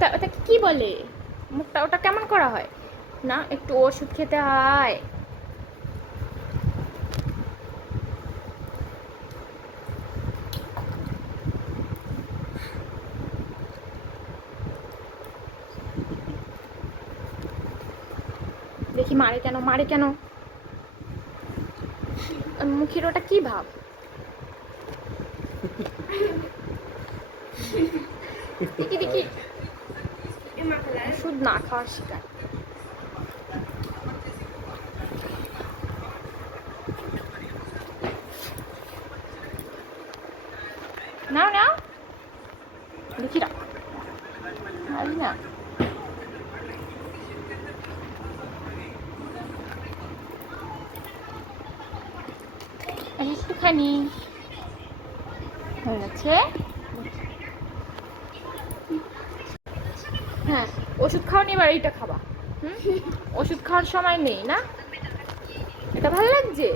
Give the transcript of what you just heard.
ওটা ওটাকে কি বলে? মুখটা ওটা কেমন করা হয়? না, একটু ওষুধ খেতে হয়। দেখি মারে কেন, মারে কেন? মুখের ওটা কি ভাব? দেখি দেখি, ওষুধ না খাওয়ার শিকার। নাও নাও, দেখি না, মারি না। একটুখানি হয়ে গেছে। হ্যাঁ, ওষুধ খাওনি, এবার এইটা খাবা। ওষুধ খাওয়ার সময় নেই না? এটা ভালো লাগছে?